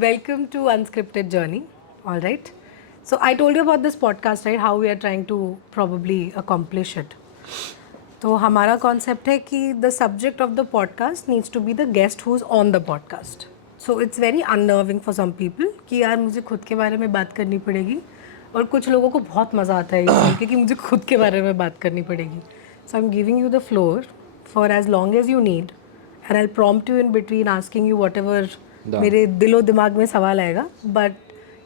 Welcome to Unscripted Journey. All right. So I told you about this podcast, right? How we are trying to probably accomplish it. तो हमारा concept है कि the subject of the podcast needs to be the guest who's on the podcast. So it's very unnerving for some people कि यार मुझे खुद के बारे में बात करनी पड़ेगी और कुछ लोगों को बहुत मज़ा आता है ये सुन के कि मुझे खुद के बारे में बात करनी पड़ेगी. So I'm giving you the floor for as long as you need and I'll prompt you in between asking you whatever मेरे दिलो दिमाग में सवाल आएगा. But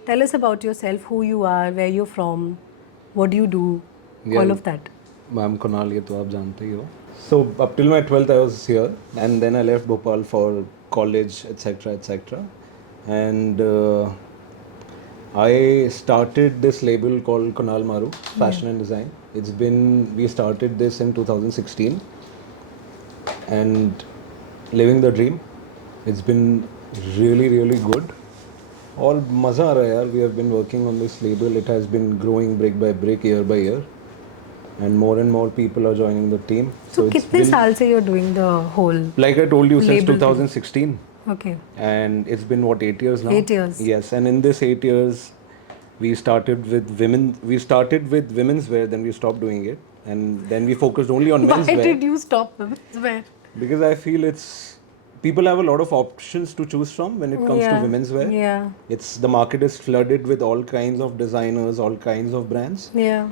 tell us about yourself, who you are, where you're from, what do you do, all of that. I'm Kunal, ये तो आप जानते ही हो. So up till my 12th I was here and then I left Bhopal for college etc etc. And I started this label called Kunal Maroo, Fashion and Design. We started this in 2016 and living the dream. It's been really good. All मज़ा आ रहा है यार. We have been working on this label. It has been growing brick by brick, year by year. And more people are joining the team. So कितने साल से you're doing the whole like I told you since label 2016. Okay. And it's been what, 8 years now? 8 years. Yes, and in this 8 years we started with women's wear, then we stopped doing it, and then we focused only on men's wear. Why did you stop women's wear? Because I feel people have a lot of options to choose from when it comes to women's wear. Yeah. The market is flooded with all kinds of designers, all kinds of brands. Yeah.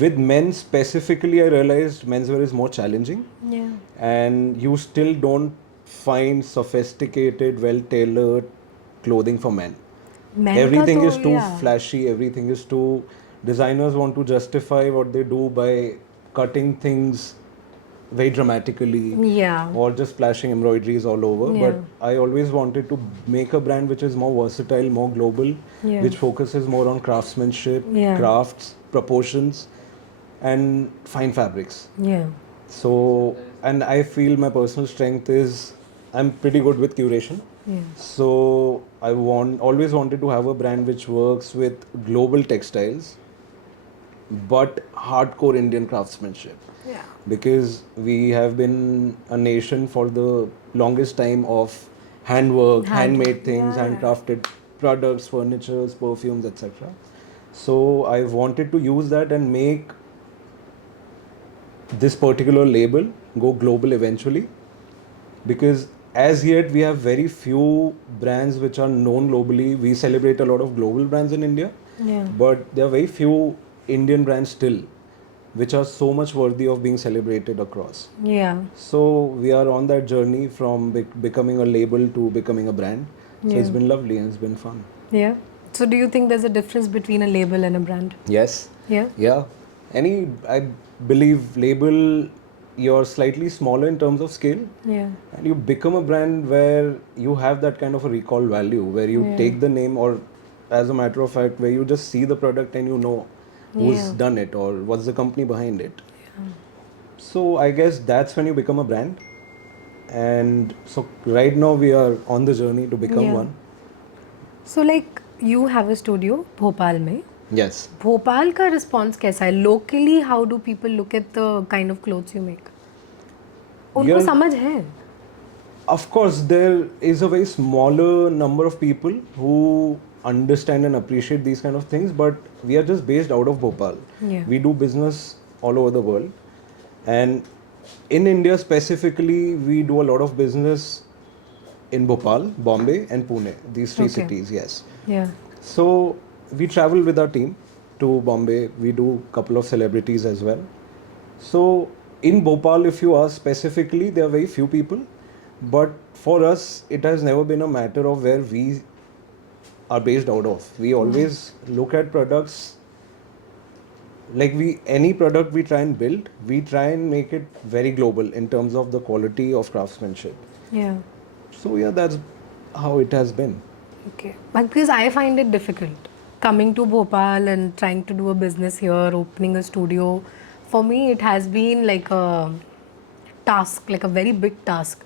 With men specifically, I realized menswear is more challenging. Yeah. And you still don't find sophisticated, well-tailored clothing for men. Everything is too flashy, everything is too... Designers want to justify what they do by cutting things very dramatically. Yeah. Or just splashing embroideries all over. Yeah. But I always wanted to make a brand which is more versatile, more global, which focuses more on craftsmanship, crafts, proportions, and fine fabrics. Yeah. So, and I feel my personal strength is I'm pretty good with curation. Yeah. So I always wanted to have a brand which works with global textiles, but hardcore Indian craftsmanship. Yeah. Because we have been a nation for the longest time of handwork, handmade things, handcrafted products, furnitures, perfumes, etc. So I wanted to use that and make this particular label go global eventually, because as yet we have very few brands which are known globally. We celebrate a lot of global brands in India, but there are very few Indian brands still which are so much worthy of being celebrated across. Yeah. So we are on that journey from becoming a label to becoming a brand. So it's been lovely and it's been fun. Yeah. So do you think there's a difference between a label and a brand? Yes. Yeah. Yeah. I believe label, you're slightly smaller in terms of scale. Yeah. And you become a brand where you have that kind of a recall value, where you take the name, or as a matter of fact, where you just see the product and you know who's done it or what's the company behind it. Yeah. So I guess that's when you become a brand. And so right now we are on the journey to become one. So like you have a studio Bhopal mein. Yes. Bhopal का response कैसा है? Locally, how do people look at the kind of clothes you make? उनको समझ है? Of course, there is a very smaller number of people who understand and appreciate these kind of things, but we are just based out of Bhopal. Yeah. We do business all over the world, and in India specifically, we do a lot of business in Bhopal, Bombay, and Pune. These three cities, yes. Yeah. So we travel with our team to Bombay. We do a couple of celebrities as well. So in Bhopal, if you ask specifically, there are very few people. But for us, it has never been a matter of where we are based out of. We always look at products, like any product we try and build, we try and make it very global in terms of the quality of craftsmanship. Yeah. So yeah, that's how it has been. Okay. But because I find it difficult coming to Bhopal and trying to do a business here, opening a studio. For me, it has been like a task, like a very big task.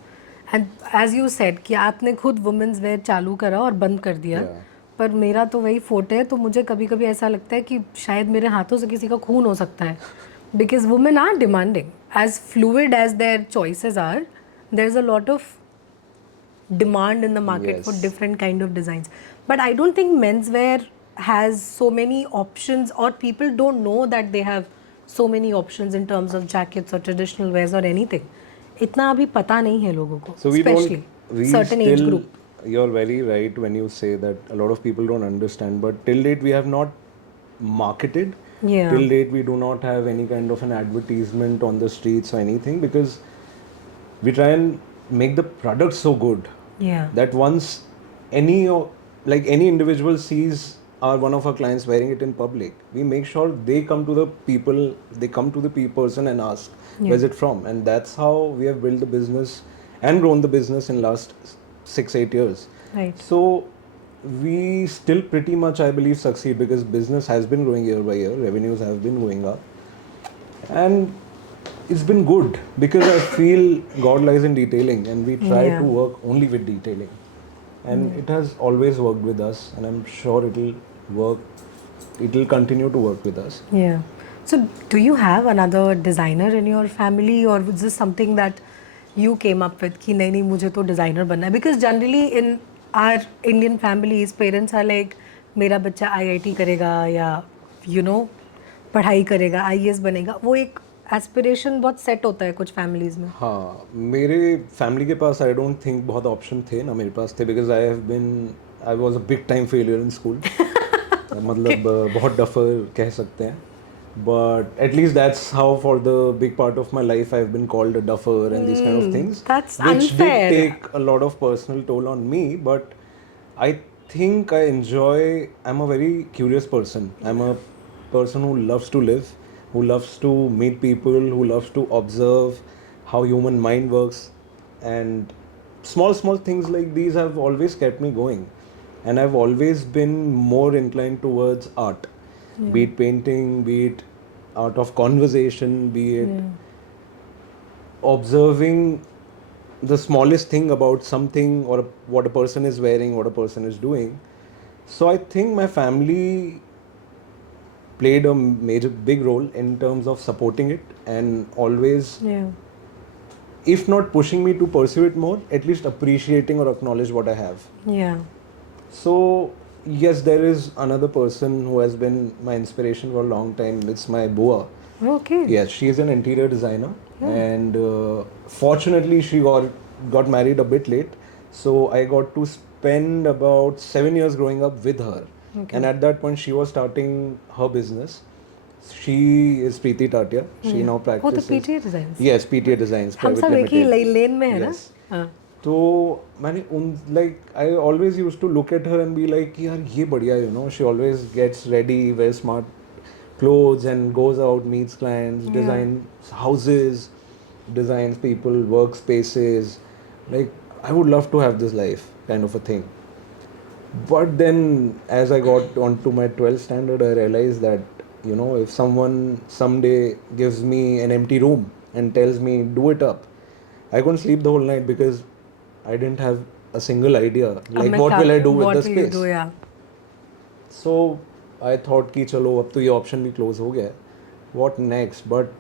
And as you said कि आपने खुद women's wear चालू करा और बंद कर दिया, पर मेरा तो वही फोटे है, तो मुझे कभी-कभी ऐसा लगता है कि शायद मेरे हाथों से किसी का खून हो सकता है, because women are demanding. As fluid as their choices are, there's a lot of demand in the market for Yes. different kind of designs. But I don't think menswear has so many options, or people don't know that they have so many options in terms of jackets or traditional wears or anything. इतना अभी पता नहीं है लोगों को, So especially we certain age still, group. you're very right when you say that a lot of people don't understand, but till date we have not marketed. Yeah. Till date we do not have any kind of an advertisement on the streets or anything, because we try and make the product so good Yeah. that once any like any individual sees one of our clients wearing it in public, we make sure they come to the people, they come to the person and ask where's it from, and that's how we have built the business and grown the business in last 6-8 years. Right. So we still pretty much, I believe, succeed because business has been growing year by year, revenues have been going up, and it's been good because I feel God lies in detailing, and we try Yeah. to work only with detailing, and it has always worked with us, and I'm sure it will continue to work with us. Yeah. So, do you have another designer in your family, or was this something that you came up with? कि नहीं नहीं मुझे तो designer बनना है? Because generally in our Indian families, parents are like मेरा बच्चा IIT करेगा या you know पढ़ाई करेगा, IAS बनेगा. वो एक एस्पिरेशन बहुत सेट होता है कुछ फैमिलीज में. हाँ, मेरे फैमिली के पास आई डोंट थिंक बहुत ऑप्शन थे ना मेरे पास थे, because I was a big time failure in school. मतलब बहुत डफर कह सकते हैं, but at least that's how for the big part of my life I've been called a duffer and these kind of things, That's which unfair. did take a lot of personal toll on me. But I think I'm a very curious person. I'm a person who loves to live, who loves to meet people, who loves to observe how human mind works, and small things like these have always kept me going, and I've always been more inclined towards art, be it painting, be it art of conversation, be it observing the smallest thing about something, or what a person is wearing, what a person is doing. So I think my family played a big role in terms of supporting it, and always, Yeah. if not pushing me to pursue it more, at least appreciating or acknowledge what I have. Yeah. So yes, there is another person who has been my inspiration for a long time. It's my Boa. Okay. Yes, she is an interior designer, and fortunately she got married a bit late, so I got to spend about 7 years growing up with her. Okay. And at that point she was starting her business. She is Preeti Tatia. She now वो तो practices. PTA designs. Yes, PTA Designs हम Private सब एक ही Limited. लेन में है ना. Yes. हाँ. तो मैंने I always used to look at her and be like यार ये बढ़िया, you know, she always gets ready, wears smart clothes and goes out, meets clients, designs houses, designs people, workspaces. Like, I would love to have this life, kind of a thing. But then as I got onto my 12th standard, I realized that, you know, if someone someday gives me an empty room and tells me do it up, I couldn't sleep the whole night because I didn't have a single idea. Like, what will I do with the What will you space? do? Yeah. So I thought कि चलो अब तो ये option भी close हो गया है. What next? But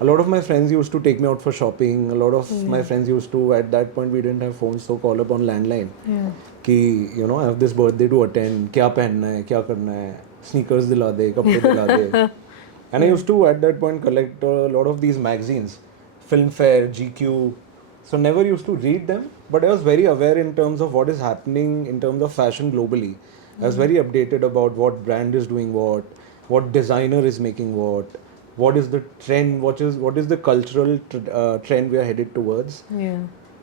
a lot of my friends used to take me out for shopping. A lot of my friends used to, at that point we didn't have phones, so call up on landline. Yeah. कि you know, I have this birthday to attend, क्या पहनना है, क्या करना है, sneakers दिला दे, कपड़े दिला दे. And I used to at that point collect a lot of these magazines, Filmfare, GQ. So never used to read them, but I was very aware in terms of what is happening in terms of fashion globally. I was very updated about what brand is doing what designer is making what is the trend, what is the cultural trend we are headed towards. Yeah.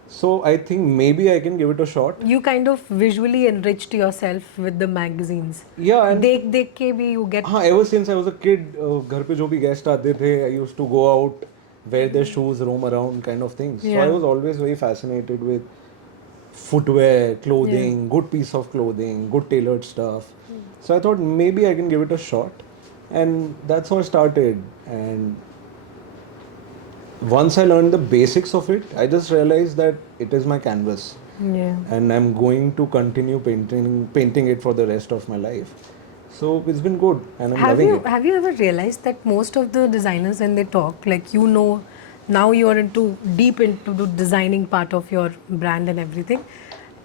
So I think maybe I can give it a shot. You kind of visually enriched yourself with the magazines. Yeah, and देख के भी you get. हाँ, ever since I was a kid, घर पे जो भी guest आते थे, I used to go out, wear their shoes, roam around, kind of things. So I was always very fascinated with footwear, clothing, good piece of clothing, good tailored stuff. So I thought maybe I can give it a shot, and that's how I started. And once I learned the basics of it, I just realized that it is my canvas, Yeah. and I'm going to continue painting it for the rest of my life. So it's been good, and I'm loving it. Have you ever realized that most of the designers when they talk, like now you are deep into the designing part of your brand and everything,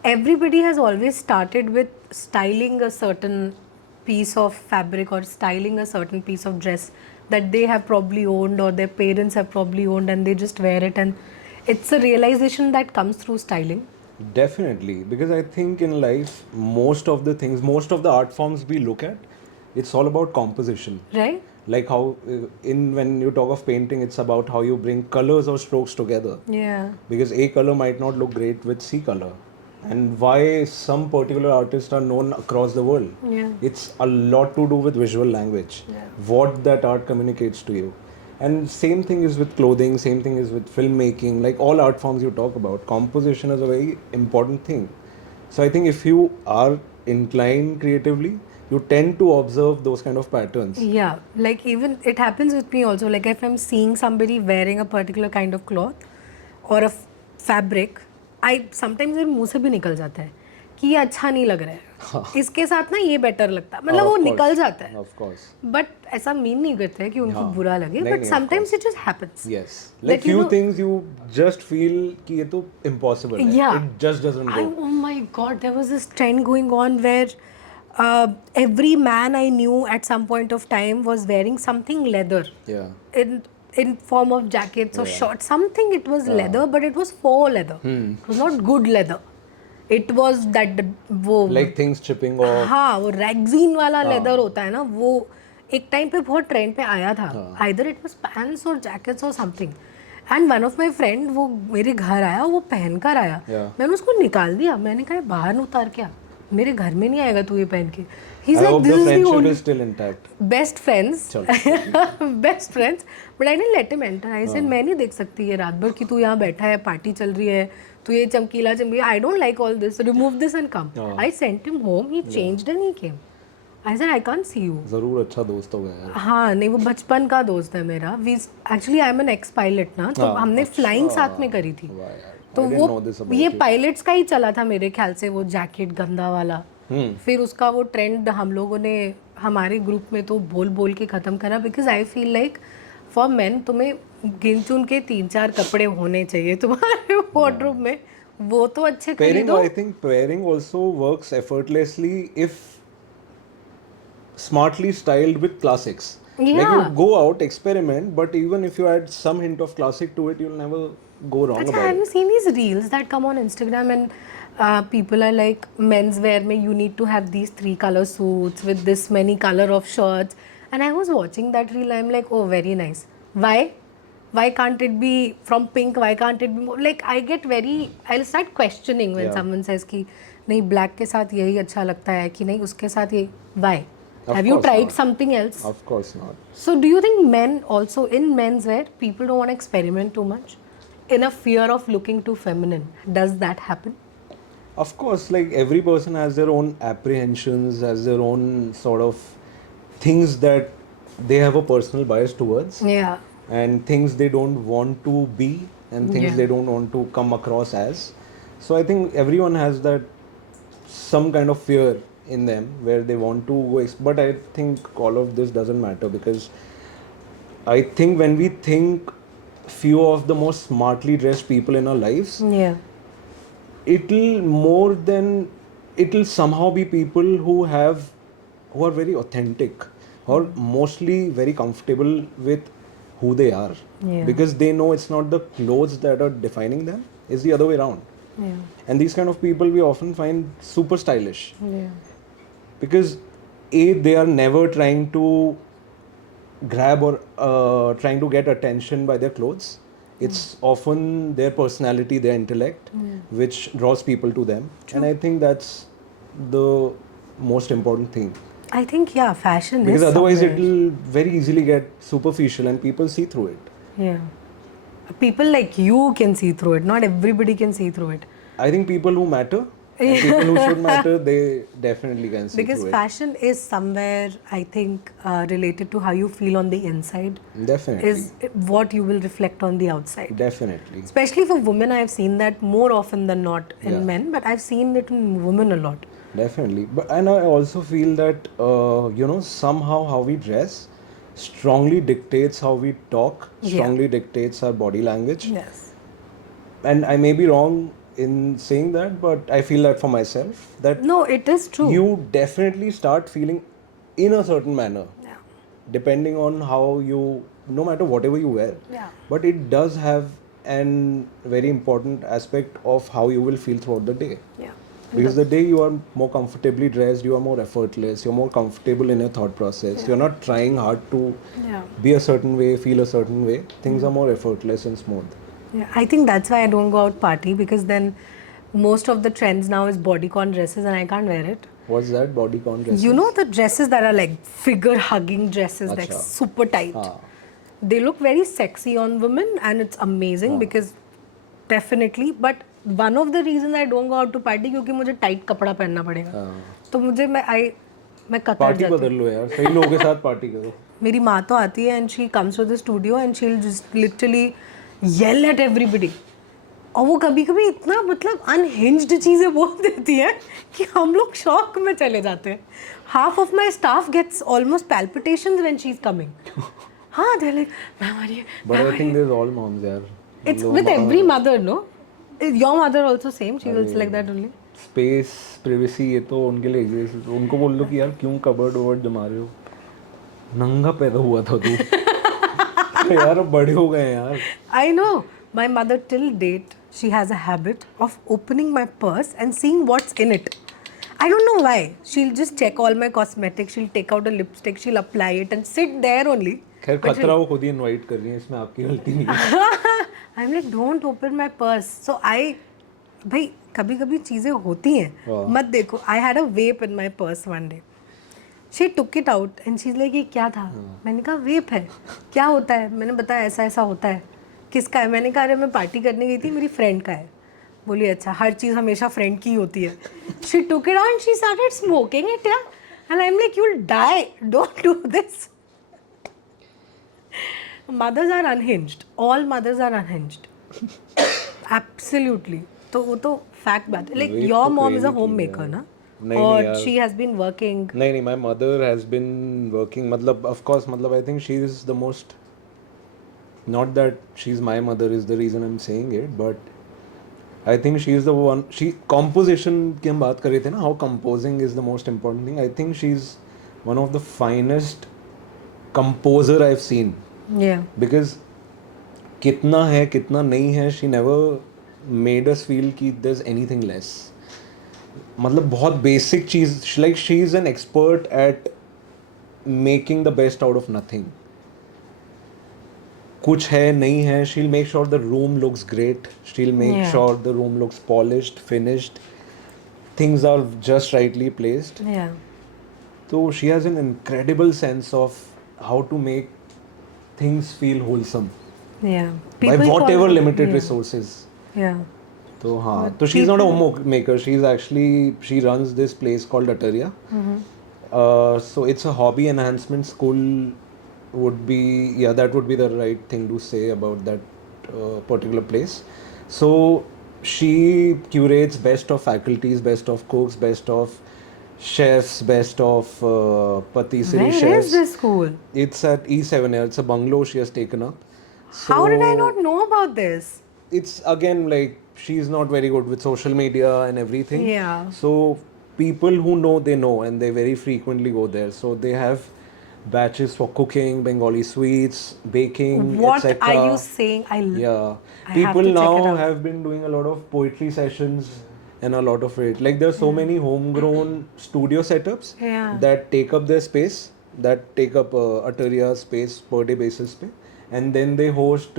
everybody has always started with styling a certain piece of fabric or styling a certain piece of dress that they have probably owned or their parents have probably owned, and they just wear it, and it's a realization that comes through styling. Definitely, because I think in life, most of the things, most of the art forms we look at, it's all about composition. Right? Like how, in when you talk of painting, it's about how you bring colors or strokes together. Yeah. Because A color might not look great with C color, and why some particular artists are known across the world. Yeah. It's a lot to do with visual language, Yeah. what that art communicates to you. And same thing is with clothing, same thing is with filmmaking, like all art forms you talk about. Composition is a very important thing. So I think if you are inclined creatively, you tend to observe those kind of patterns. Yeah, like even it happens with me also. Like if I'm seeing somebody wearing a particular kind of cloth or a fabric, I sometimes मेरे मुंह से भी निकल जाता है कि ये अच्छा नहीं लग रहा है, इसके साथ ना ये बेटर लगता है, मतलब वो निकल जाता है. Of course. बट ऐसा मीन नहीं करते हैं कि उनको बुरा लगे, नहीं, बट नहीं, of sometimes it just happens. Yes. Like few things you just feel कि ये तो impossible है. Yeah. It just doesn't go. Oh my god, there was this trend going on where every man I knew at some point of time was wearing something leather. Yeah. In form of jackets or shorts, something. It was leather, but it was faux leather. It was not good leather. It was that वो Like things chipping off. हाँ, वो rexine वाला leather होता है ना, वो एक time पे बहुत ट्रेंड पे आया था. Either it was pants or jackets or something. And one of my friend वो मेरे घर आया, वो पहन कर आया. मैंने उसको निकाल दिया. मैंने कहा बाहर उतार क्या, मेरे घर में नहीं आएगा तू ये पहन के. He's I like, hope this the is the friendship only is still intact. best friends. Best friends. But I didn't let him enter. I said मैं नहीं देख सकती ये रात भर कि तू यहाँ बैठा है, पार्टी चल रही है, तू ये चमकीला चमकीला. I don't like all this. Remove this and come. I sent him home. He changed and he came. I said I can't see you. जरूर अच्छा दोस्त हो गया यार. हाँ नहीं, वो बचपन का दोस्त है मेरा. We actually I am an ex pilot ना, तो हमने फ्लाइंग साथ में करी थी. तो वो ये पायलट्स का ही चला था मेरे ख्याल से, वो जैकेट गंदा वाला. फिर उसका वो ट्रेंड हम लोगों ने हमारे ग्रुप में तो बोल बोल के ख़त्म करा. Because I feel like for man तुम्हें गिन चुन के 3-4 कपड़े होने चाहिए तुम्हारे वार्डरोब में. वो तो अच्छे खरीदो. I think pairing also works effortlessly if smartly styled with classics. Yeah. Like you go out, experiment, but even if you add some hint of classic to it, you'll never go wrong about Have you it. seen these reels that come on Instagram and people are like, menswear mein you need to have these 3 color suits with this many color of shirts. And I was watching that reel, I'm like, oh, very nice. Why? Why can't it be from pink? Why can't it be more? Like I'll start questioning when someone says कि नहीं black के साथ यही अच्छा लगता है, कि नहीं उसके साथ ये. Why? Have you tried something else? Of course not. So do you think men also, in menswear, people don't want to experiment too much? In a fear of looking too feminine. Does that happen? Of course, like every person has their own apprehensions, has their own sort of things that they have a personal bias towards. Yeah. And things they don't want to be and things they don't want to come across as. So I think everyone has that some kind of fear in them where they want to go. But I think all of this doesn't matter, because I think when we think few of the most smartly dressed people in our lives, it'll somehow be people who are very authentic or mostly very comfortable with who they are, because they know it's not the clothes that are defining them, it's the other way around. And these kind of people we often find super stylish, because they are never trying to grab or trying to get attention by their clothes. It's often their personality, their intellect, which draws people to them. And I think that's the most important thing. I think, fashion because is otherwise somewhere. it'll very easily get superficial and people see through it. Yeah. People like you can see through it. Not everybody can see through it. I think people who matter and people who should matter, they definitely can see because through it. fashion is somewhere, I think, related to how you feel on the inside. Definitely. Is what you will reflect on the outside. Definitely. Especially for women, I've seen that more often than not in men, but I've seen it in women a lot. Definitely. And I also feel that, somehow how we dress strongly dictates how we talk, strongly dictates our body language. Yes. And I may be wrong, in saying that, but I feel that for myself that No, it is true. you definitely start feeling in a certain manner Yeah. depending on how you, no matter whatever you wear. Yeah. But it does have an very important aspect of how you will feel throughout the day. Yeah. Because the day you are more comfortably dressed, you are more effortless, you're more comfortable in your thought process. You're not trying hard to Yeah. be a certain way, feel a certain way. Things are more effortless and smooth. Yeah, I think that's why I don't go out party, because then most of the trends now is bodycon dresses and I can't wear it. What's that? Bodycon dresses? You know the dresses that are like figure hugging dresses, like Acha. super tight. हाँ. They look very sexy on women and it's amazing because definitely, but one of the reasons I don't go out to party क्योंकि मुझे tight कपड़ा पहनना पड़ेगा. तो मुझे मैं Qatar party जाती बदल लो यार, सही लोगों के साथ पार्टी करो. मेरी माँ तो आती है and she comes to the studio and she'll just literally yell at everybody. और वो कभी कभी इतना मतलब अनहिंज्ड चीज़ें बोल देती है कि हम लोग शॉक में चले जाते हैं. Half of my staff gets almost palpitations when she is coming. हाँ, they're like, मैम आ रही है. But I think there's all moms यार. It's with every mother, no? Is your mother also same? She was like that only? Space, privacy, ये तो उनके लिए exist. उनको बोल दो कि यार क्यों कबर्ड वर्ड जमा रहे हो. नंगा पैदा हुआ था तू. यार अब बड़े हो गए हैं यार. I know. My mother till date, she has a habit of opening my purse and seeing what's in it. I don't know why. She'll just check all my cosmetics. She'll take out a lipstick. She'll apply it and sit there only. खैर खतरा वो खुद ही invite कर रही है, इसमें आपकी गलती नहीं है. I'm like, don't open my purse. So भाई कभी कभी चीज़ें होती हैं, मत देखो. I had a vape in my purse one day. She took it out and she's like, ये क्या था? मैंने कहा वेप है. क्या होता है? मैंने बताया ऐसा ऐसा होता है. किसका है? मैंने कहा अरे मैं पार्टी करने गई थी, मेरी फ्रेंड का है. बोली अच्छा, हर चीज़ हमेशा फ्रेंड की होती है. She took it out and she started smoking it, yeah. And I'm like, you'll die. Don't do this. Mothers are unhinged. All mothers are unhinged. Absolutely. तो वो तो fact बात है. Like your mom is a homemaker, ना? Or she has been working. नहीं, my mother has been working. मतलब of course, मतलब I think she is the most. Not that she's my mother is the reason I'm saying it, but I think she is the one. Composition की हम बात कर रहे थे ना, how composing is the most important thing. I think she's one of the finest composer I've seen. Yeah. Because कितना है कितना नहीं है, she never made us feel कि there's anything less. मतलब बहुत basic cheese, like she is an expert at making the best out of nothing. कुछ है नहीं है, she'll make sure the room looks great. She'll make sure the room looks polished, finished. Things are just rightly placed. Yeah. So she has an incredible sense of how to make things feel wholesome. Yeah. By whatever limited resources. Yeah. तो हाँ, तो she's not a homemaker. She's actually, she runs this place called Ataria. So it's a hobby enhancement school. Would be, yeah, that would be the right thing to say about that particular place. So she curates best of faculties, best of cooks, best of chefs, best of patisserie chefs. Where is this school? It's at E7. It's a bungalow she has taken up. So how did I not know about this? It's again like she's not very good with social media and everything. Yeah. So people who know, they know, and they very frequently go there. So they have batches for cooking, Bengali sweets, baking, what etc. are you saying? Yeah. I People have to check it now out. have been doing a lot of poetry sessions and a lot of it. Like there are so many homegrown studio setups that take up their space, that take up Ataria space per day basis pe. And then they host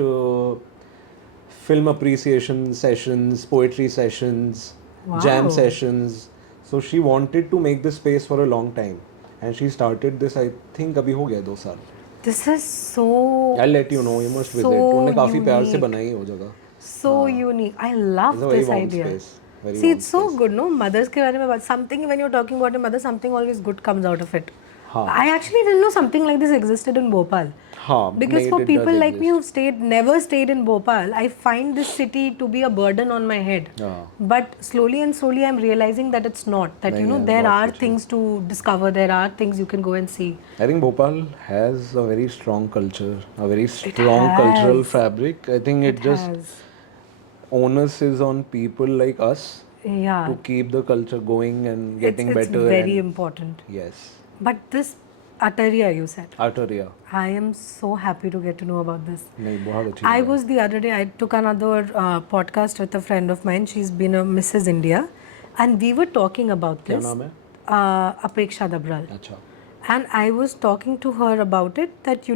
film appreciation sessions, poetry sessions, jam sessions. So she wanted to make this space for a long time. And she started this, I think, अभी हो गया 2 साल. This is so. I'll let you know. You must visit. उन्होंने काफी प्यार से बनाई है वो जगह. So unique. I love It's a very this warm idea. space. Very See, warm it's so space. good, no? Mothers के बारे में बात. Something when you're talking about your mother, something always good comes out of it. हाँ. I actually didn't know something like this existed in Bhopal. हाँ. Because made for it people does like me exist. who never stayed in Bhopal, I find this city to be a burden on my head. But slowly and slowly, I'm realizing that it's not. That you know, there are things to discover. There are things you can go and see. I think Bhopal has a very strong culture, a very strong cultural fabric. I think it just has. onus is on people like us Yeah, to keep the culture going and getting it's better. very and important. Yes, But this Ataria, you said. Arteria. I am so happy to get to know about this. नहीं बहुत अच्छी I जगह है. was the other day, I took another podcast with a friend of mine. She's been a Mrs. India. And we were talking about क्या this. नाम है? Apreksha Dabral. अच्छा. And I was talking to her about it that,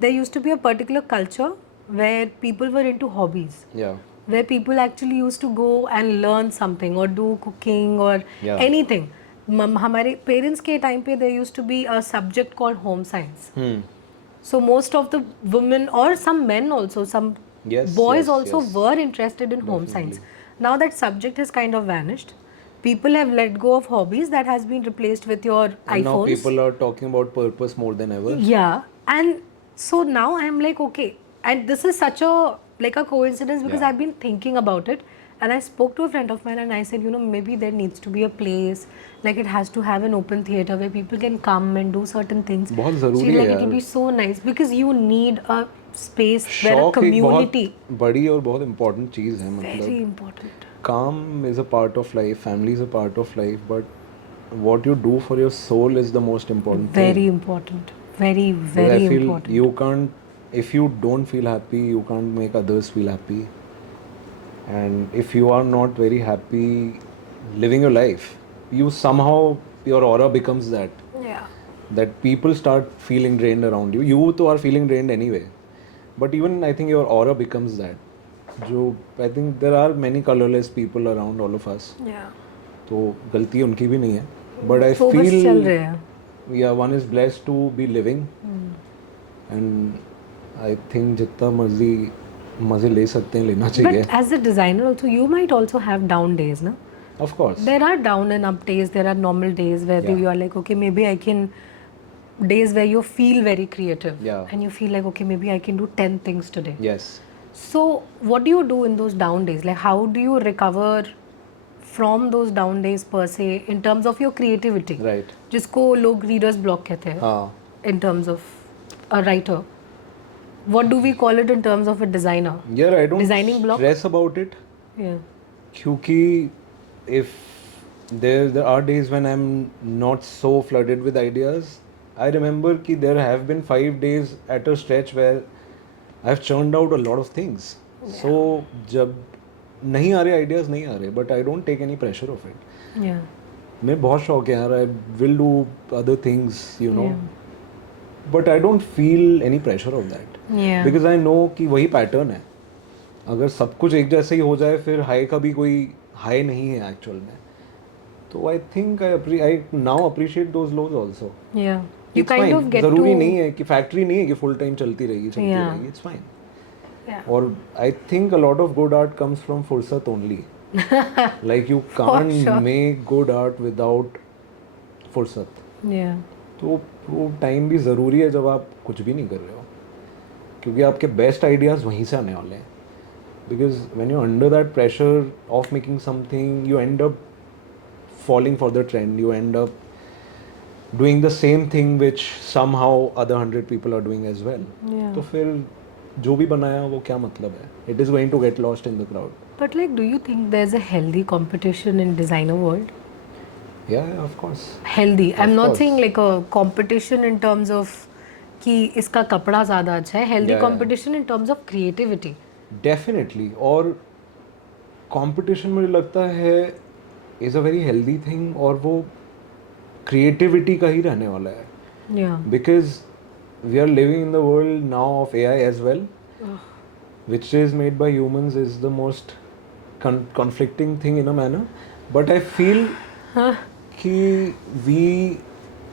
there used to be a particular culture where people were into hobbies. Yeah. Where people actually used to go and learn something or do cooking or Yeah. anything. हमारे parents के time पे there used to be a subject called home science. So most of the women or some men also, some Yes, boys yes, also yes. were interested in home science. Now that subject has kind of vanished. People have let go of hobbies that has been replaced with your And now iPhones. people are talking about purpose more than ever. Yeah, and so now I'm like, okay, and this is such a like a coincidence because Yeah. I've been thinking about it, and I spoke to a friend of mine and I said, maybe there needs to be a place, like it has to have an open theater where people can come and do certain things. बहुत ज़रूरी She's है like, यार. it'll be so nice because you need a space where a शौक एक community. बहुत बड़ी और बहुत important चीज़ है. Very मतलब important. calm is a part of life, family is a part of life, but what you do for your soul is the most important thing. Very important. Very, Because very I feel important. you can't, if you don't feel happy, you can't make others feel happy. And if you are not very happy living your life, you somehow, your aura becomes Yeah. that people start feeling drained around you. You too are feeling drained anyway. But even I think your aura becomes that. जो I think there are many colorless people around all of us. Yeah. तो गलती उनकी भी नहीं है. But I तो बस चल feel रहे हैं. yeah, one is blessed to be living. And I think जितना मर्जी मजे ले सकते हैं लेना चाहिए. But as a designer also, you might also have down days, no? Of course. There are down and up days, there are normal days where Yeah. you are like, okay, maybe I can, days where you feel very creative. Yeah. And you feel like, okay, maybe I can do 10 things today. Yes. So, what do you do in those down days? Like, how do you recover from those down days per se in terms of your creativity? Right. जिसको लोग reader's block कहते हैं. हाँ. In terms of a writer. What do we call it in terms of a designer? Yeah, I don't Designing block? stress about it. Yeah. क्योंकि if there are days when I'm not so flooded with ideas, I remember कि there have been 5 days at a stretch where I've churned out a lot of things. Yeah. So जब नहीं आ रहे ideas नहीं आ रहे, but I don't take any pressure of it. Yeah. मैं बहुत शौक है यार, I will do other things, Yeah. but I don't feel any pressure of that. Yeah. Because I know कि वही pattern है. अगर सब कुछ एक जैसे ही हो जाए फिर हाई का भी कोई हाई नहीं है एक्चुअल में. तो I think I now appreciate those lows also. Yeah. You It's kind fine. of get ज़रूरी to. नहीं है कि फैक्ट्री नहीं है कि फुल टाइम चलती रहेगी. Yeah. It's fine. Yeah. और I think a lot of good art comes from फुर्सत only. Like you can't sure. make good art without फुर्सत. Yeah. तो वो टाइम भी ज़रूरी है जब आप कुछ भी नहीं कर रहे हो, क्योंकि आपके बेस्ट आइडियाज़ वहीं से आने वाले हैं. Because when you're under that pressure of making something, you end up falling for the trend. You end up doing the same thing which somehow other 100 people are doing as well. Yeah. तो फिर जो भी बनाया वो क्या मतलब है? It is going to get lost in the crowd. But like, do you think there's a healthy competition in designer world? Yeah, of course. Healthy. I'm Of not course. saying like a competition in terms of कि इसका कपड़ा ज़्यादा अच्छा है. Healthy Yeah. competition in terms of creativity. Definitely. और competition मुझे लगता है is a very healthy thing, और वो क्रिएटिविटी का ही रहने वाला है. Yeah. Because we are living in the world now of AI as well, which is made by humans, is the most conflicting thing in a manner. But I feel कि we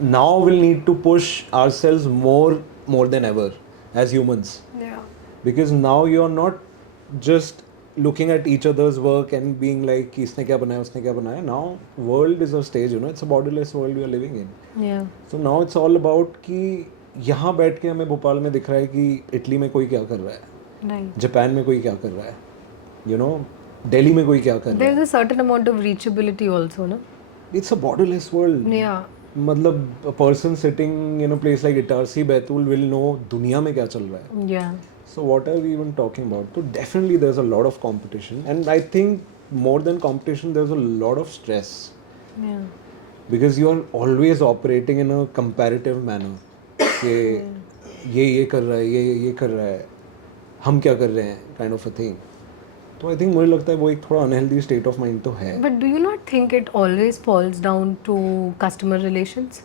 now will need to push ourselves more than ever as humans. Yeah. Because now you're not just looking at each other's work and being like कि इसने क्या बनाया उसने क्या बनाया. Now world is a stage, it's a borderless world we are living in. Yeah. So now it's all about कि यहाँ बैठ के हमें भोपाल में दिख रहा है कि इटली में कोई क्या कर रहा है, Right. जापान में कोई क्या कर रहा है, दिल्ली में कोई क्या कर रहा है. There's a certain amount of reachability also, no? It's a borderless world. Yeah. मतलब a person sitting in a place like Itarsi, Baitul will know दुनिया में क्या चल रहा है. Yeah. So what are we even talking about? So definitely there's a lot of competition, and I think more than competition, there's a lot of stress Yeah. because you are always operating in a comparative manner. कि ये कर रहा है, ये कर रहा है, हम क्या कर रहे हैं, kind of a thing. तो आई थिंक मुझे लगता है वो एक थोड़ा अनहेल्दी स्टेट ऑफ माइंड तो है. But do you not think it always falls down to customer relations?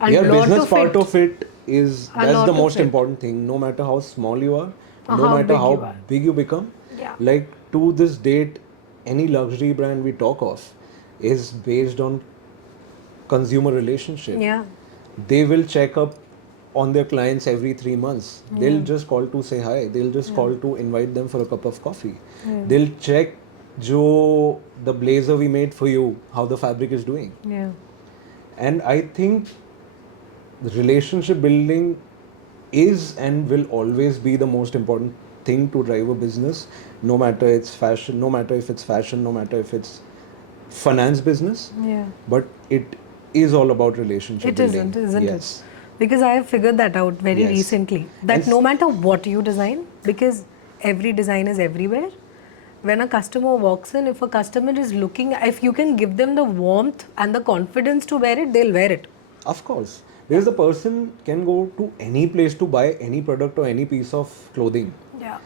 A Yeah, lot business of part it, of it is a that's lot the of most it. important thing. No matter how small you are, Or no how matter big how you are. big you become, Yeah. like to this date, any luxury brand we talk of is based on consumer relationship. Yeah. They will check up on their clients every 3 months. They'll just call to say hi. They'll just call to invite them for a cup of coffee. They'll check the blazer we made for you, how the fabric is doing. Yeah. And I think relationship building is and will always be the most important thing to drive a business, no matter it's fashion, no matter if it's fashion, no matter if it's finance business, Yeah. but it is all about relationship It building. isn't Yes. it? Because I have figured that out very Yes. recently. That And no matter what you design, because every design is everywhere, when a customer walks in, if a customer is looking, if you can give them the warmth and the confidence to wear it, they'll wear it. Of course, because the person can go to any place to buy any product or any piece of clothing. Yeah.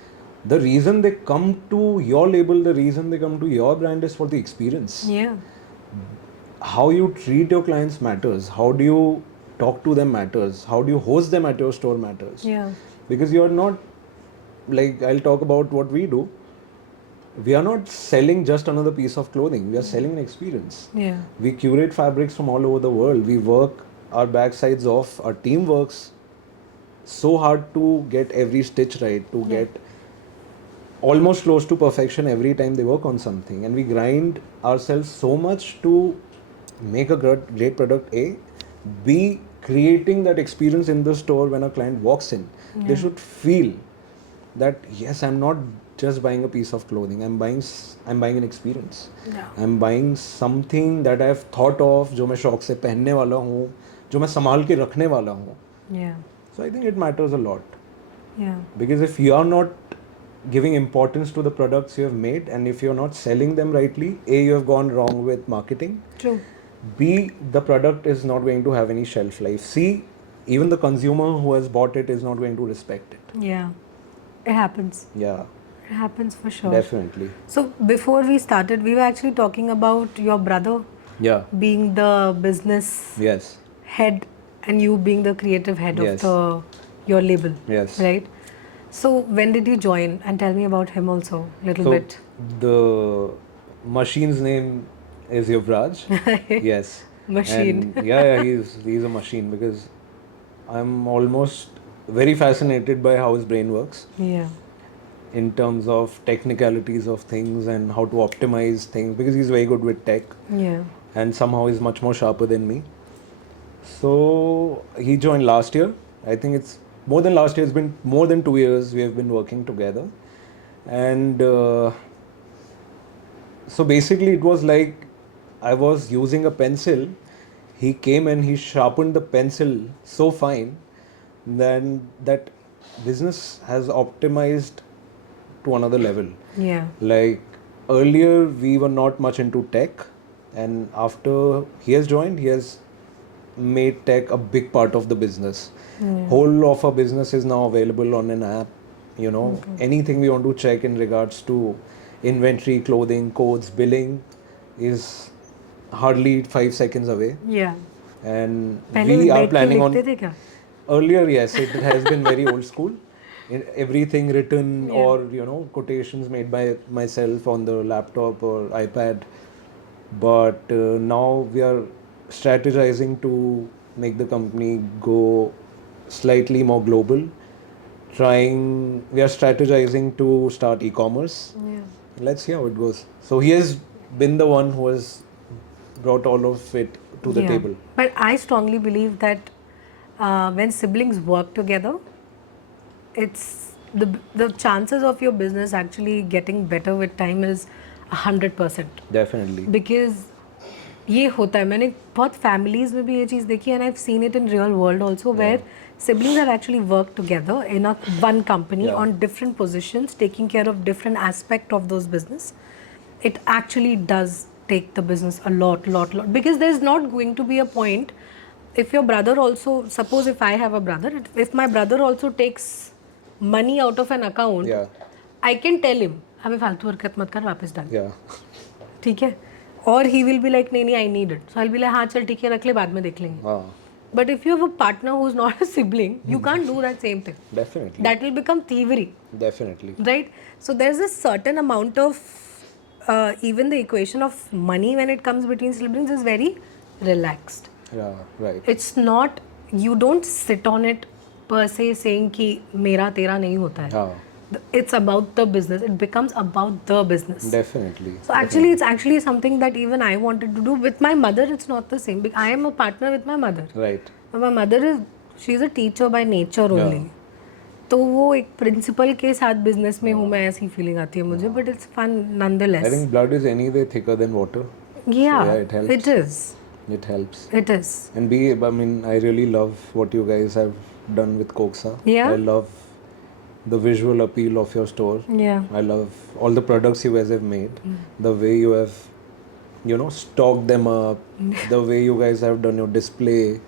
The reason they come to your label, the reason they come to your brand is for the experience. Yeah. How you treat your clients matters. How do you talk to them matters. How do you host them at your store matters. Yeah. Because you're not, like, I'll talk about what we do. We are not selling just another piece of clothing. We are selling an experience. Yeah. We curate fabrics from all over the world. We work our backsides off. Our team works so hard to get every stitch right, to get almost close to perfection every time they work on something. And we grind ourselves so much to make a great product. A, B, creating that experience in the store when a client walks in. They should feel that yes, I'm not just buying a piece of clothing. I'm buying an experience. Yeah. I'm buying something that I've thought of, जो मैं शौक से पहनने वाला हूँ, जो मैं संभाल के रखने वाला हूँ. Yeah. So I think it matters a lot. Yeah. Because if you are not giving importance to the products you have made, and if you're not selling them rightly, A, you have gone wrong with marketing. True. B, the product is not going to have any shelf life. C, even the consumer who has bought it is not going to respect it. Yeah. It happens. Yeah, It happens for sure. definitely. So before we started, we were actually talking about your brother Yeah, being the business yes, head and you being the creative head Yes. of your label. yes. Right? So when did you join? And tell me about him also a little So bit. the machine's name is Yuvraj. Yes. Machine. And yeah, he's a machine because I'm almost very fascinated by how his brain works Yeah. in terms of technicalities of things and how to optimize things, because he's very good with tech Yeah. and somehow he's much more sharper than me. So he joined last year. I think it's more than last year. It's been more than 2 years we have been working together. And so basically it was like I was using a pencil. He came and he sharpened the pencil so fine then that business has optimized to another level. Yeah. Like earlier we were not much into tech, and after he has joined, he has made tech a big part of the business. Whole of our business is now available on an app. You know, anything we want to check in regards to inventory, clothing, codes, billing is hardly 5 seconds away. Yeah. And पहले we are बैठ के planning on लिखते थे क्या? earlier, yes, it has been very old school. Everything written Yeah. or quotations made by myself on the laptop or iPad. But now we are strategizing to make the company go slightly more global. We are strategizing to start e-commerce. Yeah. Let's see how it goes. So he has been the one who has brought all of it to the Yeah. table. But I strongly believe that when siblings work together, it's the chances of your business actually getting better with time is 100%. Definitely. Because ये होता है, मैंने बहुत families में भी ये चीज़ देखी and I've seen it in real world also where siblings have actually worked together in one company Yeah. on different positions, taking care of different aspect of those business. It actually does take the business a lot, because there's not going to be a point if your brother also, suppose if I have a brother, if my brother also takes money out of an account, Yeah. I can tell him अबे फालतू हरकत मत कर, वापस डाल. Yeah. ठीक है. और he will be like नहीं I need it, so I'll be like हाँ चल ठीक है रख ले, बाद में देख लेंगे. Ah, But if you have a partner who's not a sibling, you can't do that same thing. definitely. That will become thievery, Definitely. right? So there's a certain amount of even the equation of money when it comes between siblings is very relaxed. Yeah, right. It's not, you don't sit on it per se saying कि मेरा तेरा नहीं होता है. Ah, It's about the business. It becomes about the business. definitely. So actually, it's actually something that even I wanted to do with my mother. It's not the same. I am a partner with my mother. Right. My mother is, she's a teacher by nature only. तो वो एक principal के साथ business में हूँ मैं, ऐसी feeling आती है मुझे, but it's fun nonetheless. I think blood is anyway thicker than water. Yeah, So, it helps. it is. It helps. It is. And I mean, I really love what you guys have done with Koksa. Yeah. I love the visual appeal of your store. Yeah. I love all the products you guys have made. The way you have, stocked them up. The way you guys have done your display.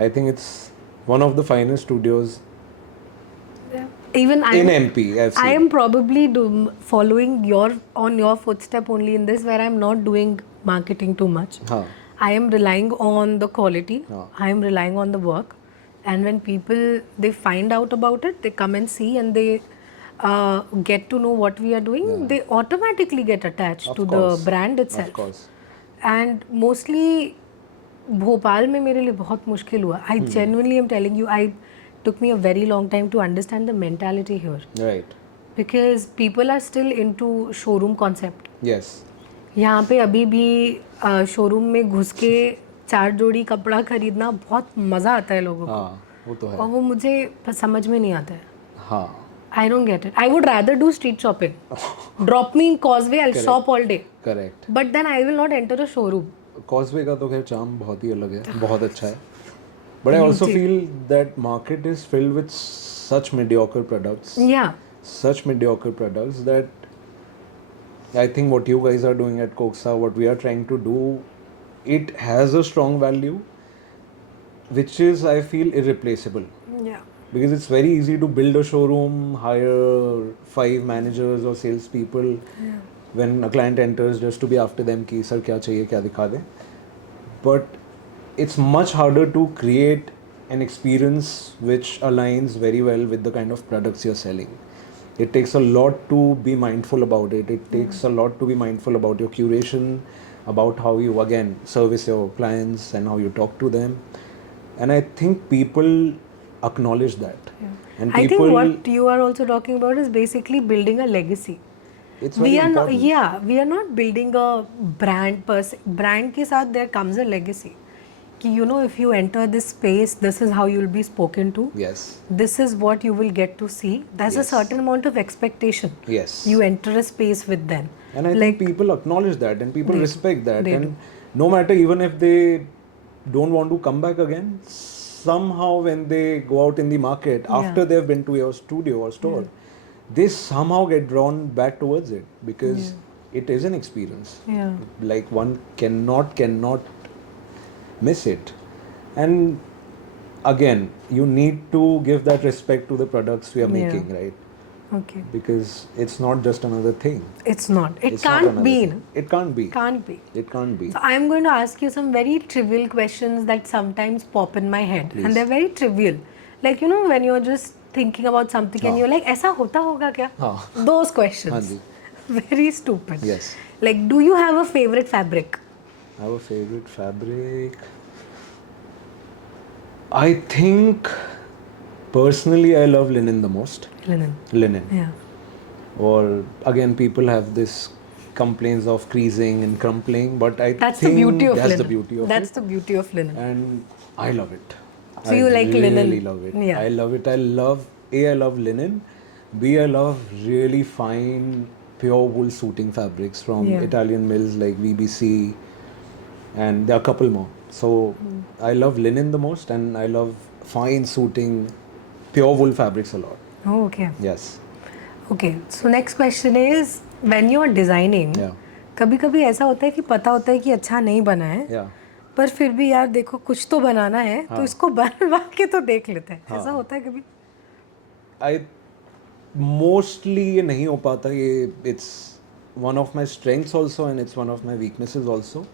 I think it's one of the finest studios Even in MP. I've seen. I am probably following on your footstep only in this, where I'm not doing marketing too much. Huh. I am relying on the quality. Huh. I am relying on the work. And when people, they find out about it, they come and see and they get to know what we are doing, they automatically get attached Of to course. the brand itself. Of course. And mostly Bhopal में मेरे लिए बहुत मुश्किल हुआ. I genuinely am telling you, I took me a very long time to understand the mentality here. Right. Because people are still into showroom concept. Yes. यहाँ पे अभी भी शोरूम में घुस के 4 जोड़ी कपड़ा खरीदना बहुत मज़ा आता है लोगों को. हाँ, वो तो है. और वो मुझे समझ में नहीं आता है. हाँ. I don't get it. I would rather do street shopping. Drop me in Causeway, I'll shop all day. Correct. But then I will not enter a showroom. Causeway का तो खैर चार्म बहुत ही अलग है, बहुत अच्छा है. But I also feel that market is filled with such mediocre products. Yeah. Such mediocre products that I think what you guys are doing at Koksa, what we are trying to do, it has a strong value, which is, I feel, irreplaceable. Yeah. Because it's very easy to build a showroom, hire 5 managers or salespeople. Yeah. When a client enters, just to be after them कि sir क्या चाहिए क्या दिखा दें. But it's much harder to create an experience which aligns very well with the kind of products you're selling. It takes a lot to be mindful about it. It takes a lot to be mindful about your curation, about how you again service your clients and how you talk to them. And I think people acknowledge that. Yeah. And I people, think what you are also talking about is basically building a legacy. it's very We are important. not, yeah, we are not building a brand per se. Brand के साथ there comes a legacy. कि if you enter this space, this is how you will be spoken to. Yes. This is what you will get to see. There's a Yes. certain amount of expectation. Yes. You enter a space with them. And I think people acknowledge that and people respect that. they And no matter, even if they don't want to come back again, somehow when they go out in the market, after they've been to your studio or store, they somehow get drawn back towards it because it is an experience. Yeah. Like one cannot miss it. And again, you need to give that respect to the products we are making, right? Okay. Because it's not just another thing. It's not. It It's not can't another be. thing. It can't be. Can't be. It can't be. So I'm going to ask you some very trivial questions that sometimes pop in my head. Please. And they're very trivial. Like, when you're just thinking about something and you're like, ऐसा होता होगा क्या? Those questions. हाँ जी. Very stupid. Yes. Like, do you have a favorite fabric? Our favorite fabric. I think personally I love linen the most. Linen. Linen. Yeah. Or again, people have this complaints of creasing and crumpling, but That's think the beauty of that's linen. the beauty of That's it. the beauty of linen. And I love it. So you like really linen? Really love it. Yeah. I love it. I love linen. B, I love really fine pure wool suiting fabrics from Italian mills like VBC. and there are a couple more. So I love linen the most, and I love fine suiting, pure wool fabrics a lot. Oh, okay. Yes. Okay, so next question is when you are designing, Yeah. कभी कभी ऐसा होता है कि पता होता है कि अच्छा नहीं बना है, Yeah. पर फिर भी यार देखो कुछ तो बनाना है, तो इसको बनवा के तो देख लेते हैं. ऐसा होता है कभी? I mostly ये नहीं हो पाता. ये it's one of my strengths also, and it's one of my weaknesses also.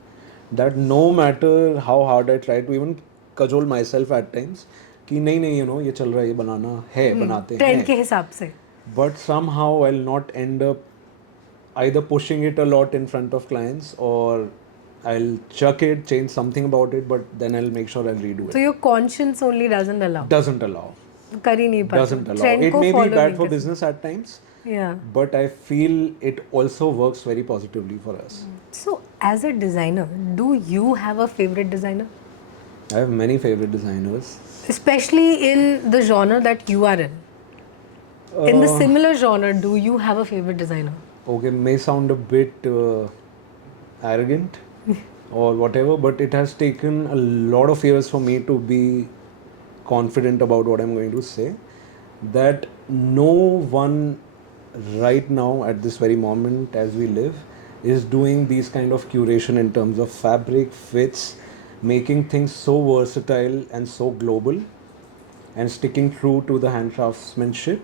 That no matter how hard I try to even cajole myself at times, कि नहीं नहीं ये चल रहा है, ये बनाना है, बनाते ट्रेंड हैं. के हिसाब से. But somehow I'll not end up either pushing it a lot in front of clients, or I'll chuck it, change something about it, but then I'll make sure I'll redo So it. your conscience only doesn't allow. Doesn't allow. कर ही नहीं पाते. Doesn't allow. Trend It को may be follow bad नहीं for कर business at times, सकते. Yeah. but I feel it also works very positively for us. So as a designer, do you have a favorite designer? I have many favorite designers. Especially in the genre that you are in. In the similar genre, do you have a favorite designer? Okay, may sound a bit arrogant or whatever, but it has taken a lot of years for me to be confident about what I'm going to say. That no one right now at this very moment as we live is doing these kind of curation in terms of fabric, fits, making things so versatile and so global, and sticking true to the hand craftsmanship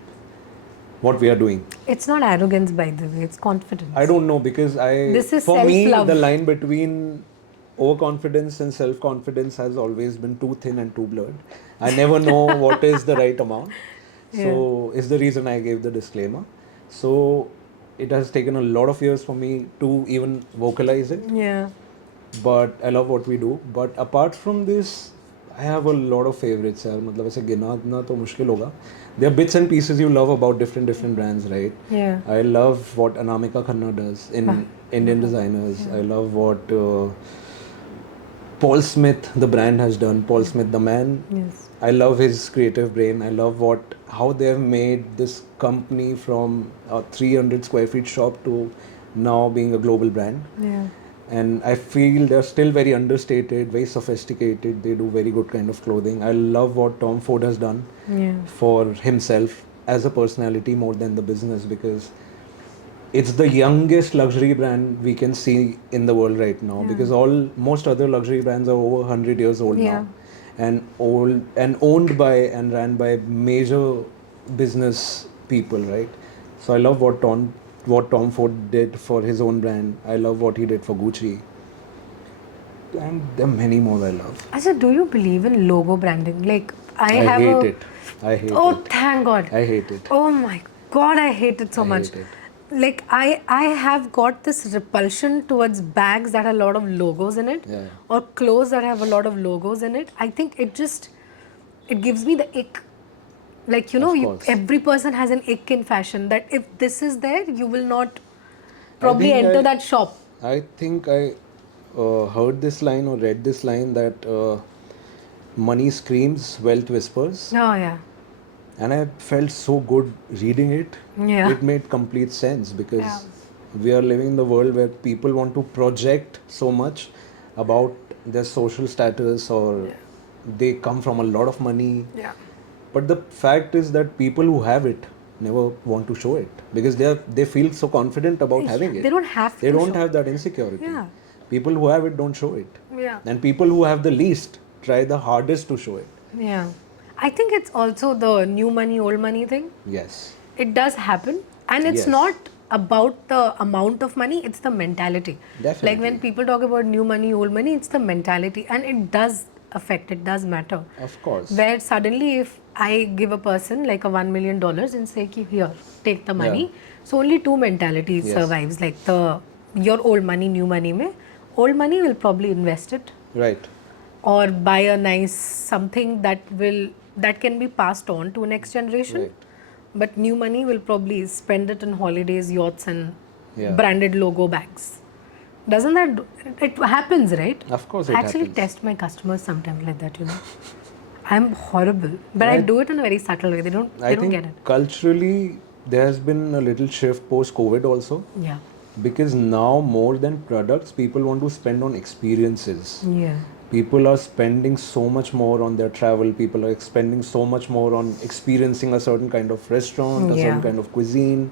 what we are doing. It's not arrogance, by the way. It's confidence. I don't know, because This is for me self-love. the line between overconfidence and self-confidence has always been too thin and too blurred. I never know what is the right amount. So is the reason I gave the disclaimer. So it has taken a lot of years for me to even vocalize it. Yeah. But I love what we do. But apart from this, I have a lot of favorites. यार मतलब ऐसे गिना तो मुश्किल होगा. There are bits and pieces you love about different brands, right? Yeah. I love what Anamika Khanna does in Indian designers. I love what Paul Smith, the brand, has done. Paul Smith, the man. Yes. I love his creative brain. I love how they've made this company from a 300 square feet shop to now being a global brand. Yeah. And I feel they're still very understated, very sophisticated. They do very good kind of clothing. I love what Tom Ford has done for himself as a personality more than the business, because it's the youngest luxury brand we can see in the world right now, because most other luxury brands are over 100 years old now, and owned by and ran by major business people, right? So I love what Tom Ford did for his own brand. I love what he did for Gucci. And there are many more I love. Achha, do you believe in logo branding? Like, I hate it. I hate Oh, it. thank God. I hate it. Oh my God, I hate it so much. hate it. Like, I have got this repulsion towards bags that have a lot of logos in it, or clothes that have a lot of logos in it. I think it gives me the ick. Like, every person has an ick in fashion, that if this is there, you will not probably enter that shop. I think I heard this line or read this line that money screams, wealth whispers. Oh, yeah. And I felt so good reading it. Yeah. It made complete sense, because we are living in the world where people want to project so much about their social status, or they come from a lot of money. Yeah. But the fact is that people who have it never want to show it, because they feel so confident about having it. They don't have to. They don't have that insecurity. Yeah. People who have it don't show it. Yeah. And people who have the least try the hardest to show it. Yeah. I think it's also the new money, old money thing. Yes. It does happen. And it's not about the amount of money, it's the mentality. Definitely. Like when people talk about new money, old money, it's the mentality. And it does affect, it does matter. Of course. Where suddenly if I give a person like a $1 million and say, here, take the money. So only two mentalities survives. Like your old money, new money mein. Old money will probably invest it. Right. Or buy a nice something that can be passed on to next generation. Right. But new money will probably spend it on holidays, yachts, and branded logo bags. Doesn't that it happens, right? Of course it I actually happens. test my customers sometimes like that, I'm horrible, but I do it in a very subtle way. They don't get it. Culturally, there has been a little shift post-COVID also. Yeah. because now more than products, people want to spend on experiences. Yeah. People are spending so much more on their travel. People are spending so much more on experiencing a certain kind of restaurant, a certain Yeah. kind of cuisine,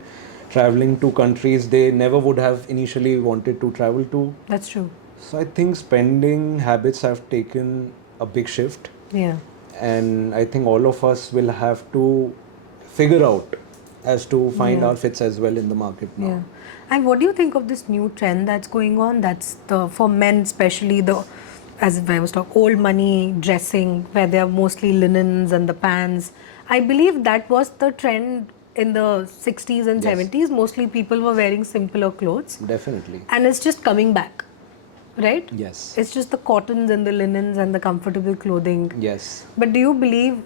traveling to countries they never would have initially wanted to travel to. That's true. So I think spending habits have taken a big shift, Yeah. and I think all of us will have to figure out as to find Yeah. our fits as well in the market now. Yeah. And what do you think of this new trend that's going on? That's the for men especially the as I was talking old money dressing where they are mostly linens and the pants. I believe that was the trend in the 60s and Yes. 70s. Mostly people were wearing simpler clothes. Definitely. And it's just coming back. Right? Yes. It's just the cottons and the linens and the comfortable clothing. Yes. But do you believe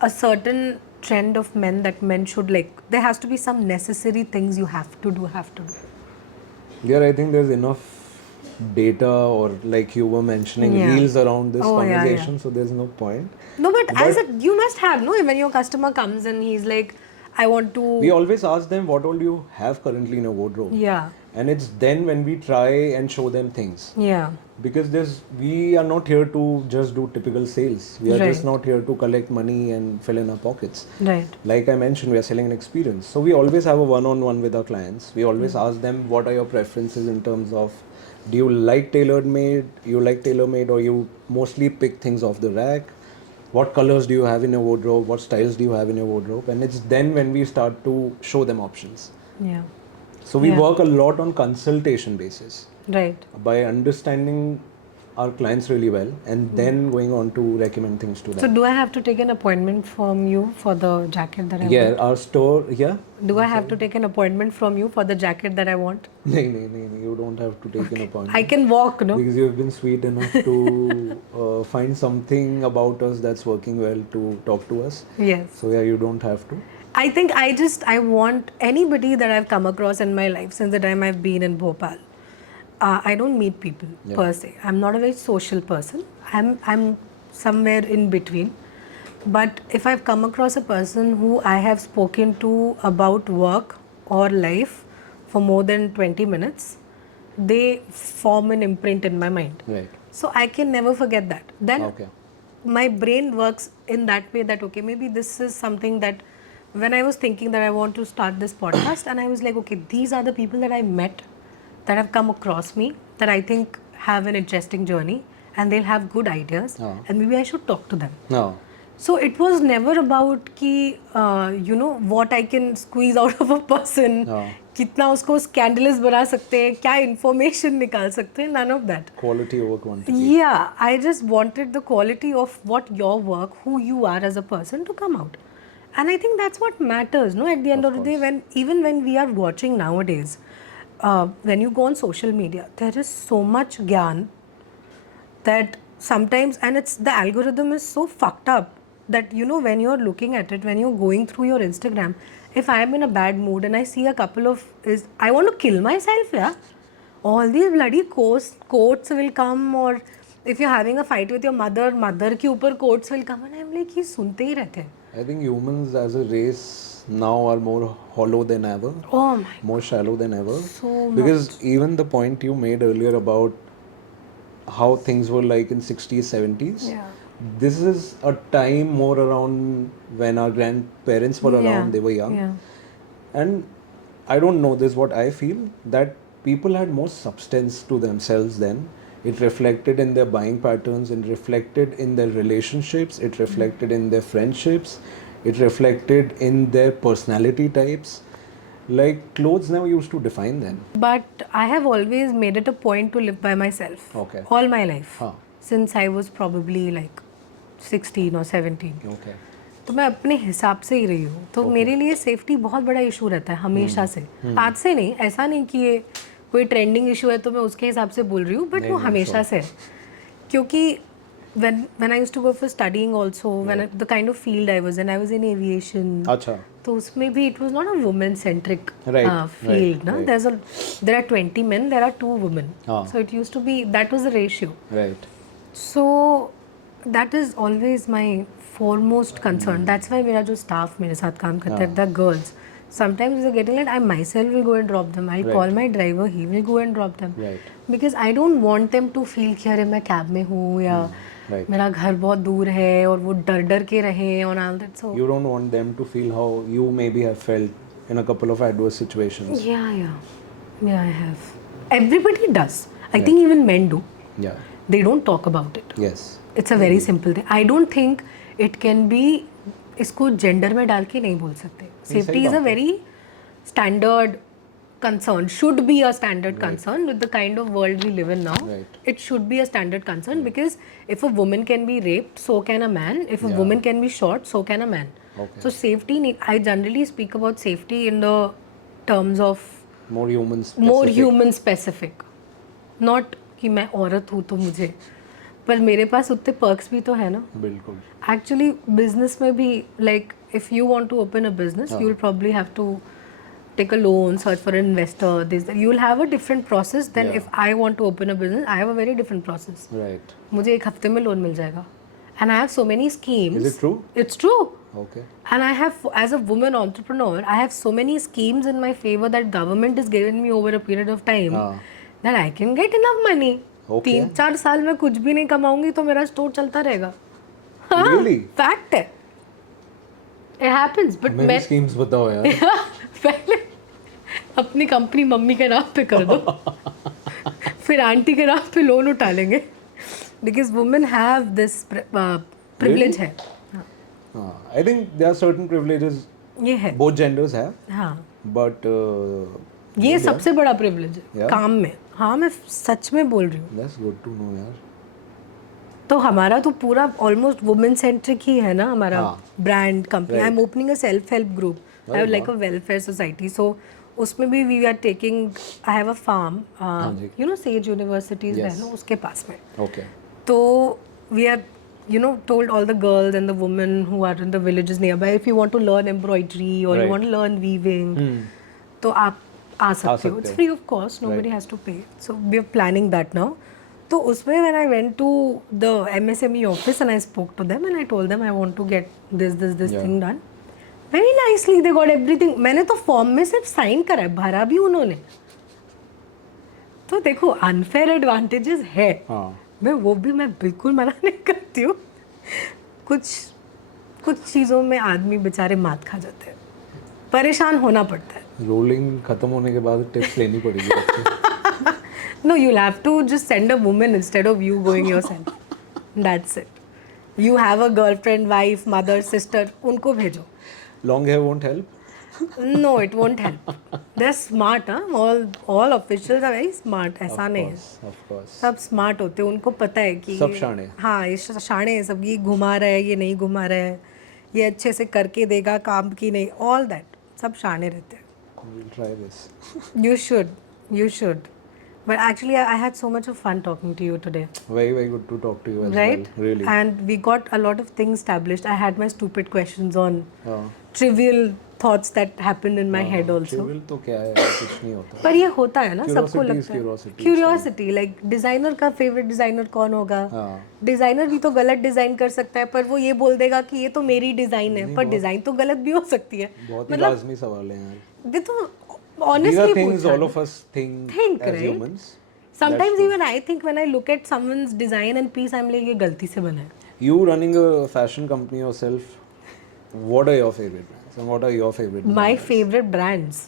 a certain trend of men that men should like there has to be some necessary things you have to do Yeah, I think there's enough data or like you were mentioning Yeah. reels around this Oh, yeah, conversation, yeah. so there's no point. no but as a But you must have no when your customer comes and he's like I want to we always ask them what all you have currently in a wardrobe. yeah And it's then when we try and show them things. yeah Because we are not here to just do typical sales. We are just Right. not here to collect money and fill in our pockets. right Like I mentioned, we are selling an experience. So we always have a one-on-one with our clients. We always ask them what are your preferences in terms of do you like tailor-made or you mostly pick things off the rack? What colors do you have in your wardrobe? What styles do you have in your wardrobe? And it's then when we start to show them options. yeah So we Yeah. work a lot on consultation basis right by understanding our clients really well and then going on to recommend things to so them. do I have to take an appointment from you for the jacket that I Yeah, want our store, yeah. do I have to take an appointment from you for the jacket that I want No, you don't have to take an appointment. I can walk no Because you've been sweet enough to find something about us that's working well to talk to us. yes So yeah, you don't have to. I think I want anybody that I've come across in my life since the time I've been in Bhopal. I don't meet people Yeah. per se. I'm not a very social person. I'm somewhere in between. But if I've come across a person who I have spoken to about work or life for more than 20 minutes, they form an imprint in my mind. Right. So I can never forget that. Then Okay. my brain works in that way that okay maybe this is something that when I was thinking that I want to start this podcast and I was like okay these are the people that I met that have come across me that I think have an interesting journey and they'll have good ideas Oh. and maybe I should talk to them No. so it was never about ki you know what I can squeeze out of a person Oh. कितना उसको scandalous बना सकते हैं क्या information निकाल सकते हैं none of that Quality over quantity. yeah, I just wanted the quality of what your work, who you are as a person to come out. And I think that's what matters, no? At the end of, the day, when we are watching nowadays, when you go on social media, there is so much gyan that sometimes, and it's the algorithm is so fucked up that you know when you're looking at it, when you're going through your Instagram, if I'm in a bad mood and I see a couple of I want to kill myself, yeah. All these bloody quotes will come, or if you're having a fight with your mother के ऊपर quotes will come, and I'm like ये सुनते ही रहते हैं. I think humans as a race now are more hollow than ever. Oh my. More shallow than ever. So Because even the point you made earlier about how things were like in 60s, 70s. Yeah. This is a time more around when our grandparents were around, they were young. Yeah. And I don't know, this is what I feel, that people had more substance to themselves then. It reflected in their buying patterns, it reflected in their relationships, it reflected in their friendships, it reflected in their personality types. Like clothes never used to define them. But I have always made it a point to live by myself. Okay. All my life. Huh. Since I was probably like 16 or 17. Okay. तो मैं अपने हिसाब से ही रही हूँ तो मेरे लिए सेफ्टी बहुत बड़ा इशू रहता है हमेशा से आज से नहीं ऐसा नहीं कि ये कोई ट्रेंडिंग इशू है तो मैं उसके हिसाब से बोल रही हूँ बट वो हमेशा से है क्योंकि when I used to go for studying also when the kind of field I was in in aviation अच्छा. तो उसमें भी it was not a woman centric Right, field ना right. there are 20 men there are 2 women Ah. so it used to be that was the ratio Right. so that is always my foremost concern that's why मेरा जो staff मेरे साथ काम करता है the girls Sometimes they're getting late, I myself will go and drop them. I'll call my driver, he will go and drop them. Right. Because I don't want them to feel कि अरे मैं cab में हूँ या Right. मेरा घर बहुत दूर है और वो डर डर के रहें और all that. So You don't want them to feel how you maybe have felt in a couple of adverse situations. yeah, I have. Everybody does. I think even men do. Yeah. They don't talk about it. Yes. It's a very simple thing. I don't think it can be इसको gender में डाल के नहीं बोल सकते. Safety is a very standard concern. Should be a standard concern with the kind of world we live in now. Right. It should be a standard concern because if a woman can be raped, so can a man. If a woman can be shot, so can a man. Okay. So safety. I generally speak about safety in the terms of More human specific. more human specific. Not कि मैं औरत हूँ तो मुझे, पर मेरे पास उतने perks भी तो है ना. बिल्कुल. Actually, business में भी, like if you want to open a business, you'll probably have to take a loan, search for an investor. You'll have a different process than if I want to open a business. I have a very different process. Right. मुझे एक हफ्ते में loan मिल जाएगा. And I have so many schemes. Is it true? It's true. Okay. And I have, as a woman entrepreneur, I have so many schemes in my favor that government is giving me over a period of time that I can get enough money. Okay. 3-4 साल में कुछ भी नहीं कमाऊंगी तो मेरा store चलता रहेगा. Really? Fact है. It happens, but मेरी schemes बताओ यार. पहले अपनी कंपनी मम्मी के नाम पे कर दो, फिर आंटी के नाम पे लोन उठा लेंगे. Because women have this privilege है. I think there are certain privileges ये है. both genders have, हाँ. but ये सबसे बड़ा privilege है Yeah. काम में. हाँ, मैं सच में बोल रही हूँ. that's good to know यार. तो हमारा तो पूरा ऑलमोस्ट वुमेन सेंट्रिक ही है ना हमारा brand company. I am opening a self help group. I have like a welfare society. So उसमें भी we are taking, I have a farm, you know says universities है ना उसके पास में. Okay. तो we are told all the girls and the women who are in the villages nearby, if you want to learn embroidery or you want to learn weaving, तो आप आ सकते हो. It's free of cost, nobody has to pay. So we are planning that now. तो उसमें when I went to the MSME office and I spoke to them and I told them I want to get this thing done. Very nicely they got everything. मैंने तो form में सिर्फ sign करा है, भरा भी उन्होंने. तो देखो अनफेयर एडवांटेजेस है. मैं बिल्कुल मना नहीं करती हूँ. कुछ चीज़ों में आदमी बेचारे मात खा जाते हैं, परेशान होना पड़ता है. रोलिंग खत्म होने के बाद टिप्स लेनी पड़ेगी. No, you'll have to just send a woman instead of you going yourself. That's it. You have a girlfriend, wife, mother, sister, उनको भेजो. Long hair won't help? No, it won't help. They're smart, huh? All officials are very smart. ऐसा नहीं है. Of course. सब smart होते हैं, उनको पता है कि सब शाणे. हाँ, ये शाणे है सब. ये घुमा रहा है, ये नहीं घुमा रहा है, ये अच्छे से करके देगा काम की नहीं. All that. सब शाणे रहते हैं. We'll try this. You should. But actually, I had so much of fun talking to you today. Very, very good to talk to you as Right? well. Really. And we got a lot of things established. I had my stupid questions on trivial thoughts that happened in my head also. Trivial तो क्या है, कुछ नहीं होता. पर ये होता है ना, सबको Curiosity is लगता है. curiosity. Curiosity, like डिजाइनर का फेवरेट डिजाइनर कौन होगा? डिजाइनर भी तो गलत डिजाइन कर सकता है, पर वो ये बोल देगा कि ये तो मेरी डिजाइन है, पर डिजाइन तो गलत भी हो सकती है. बहुत ही लाजमी सवाल है यार. ये तो honestly These are things पूछा all है. of us think as right? humans. Sometimes even I think when I look at someone's design and piece, I'm like ये गलती से बना है. You running a fashion company yourself, what are your favorite brands and what are your favorite My designers? favorite brands.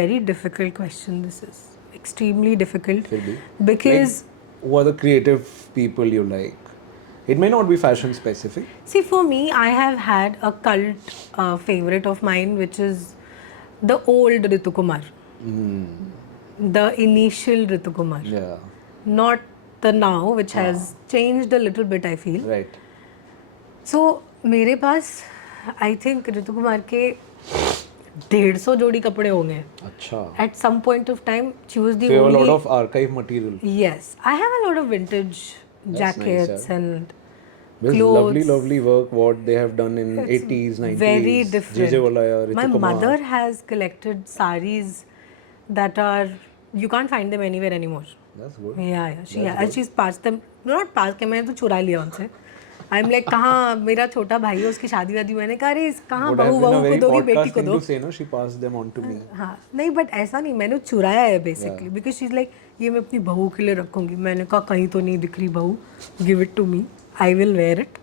Very difficult question. This is extremely difficult Could be. because Like, who are the creative people you like? It may not be fashion specific. see, for me, I have had a cult favorite of mine, which is the old Ritu Kumar. The initial Ritu Kumar. Yeah. Not the now, which has changed a little bit, I feel. Right. So मेरे पास I think ऋतु कुमार के 150 जोड़ी कपड़े होंगे. अच्छा. At some point of time, she was the So you have a only. lot of archive material. Yes, I have a lot of vintage jackets nice, yeah. and There's clothes. lovely work what they have done in 80s, 90s. Very different. JJ Walaya, Ritu My Kumar. mother has collected saris that are, you can't find them anywhere anymore. That's good. Yeah. She's passed them, not passed के मैंने तो चुरा लिया उनसे. I am like कहाँ मेरा छोटा भाई है, उसकी शादी वादी, मैंने कहा अरे कहाँ Would have बहू been a बहू को very दोगी, बेटी podcast को thing दो. to say, no? She passed them on to me. हाँ नहीं बट ऐसा नहीं, मैंने चुराया है basically, because she is like ये मैं अपनी बहू के लिए रखूँगी. मैंने कहा कहीं तो नहीं दिख रही बहू, give it to me, I will wear it,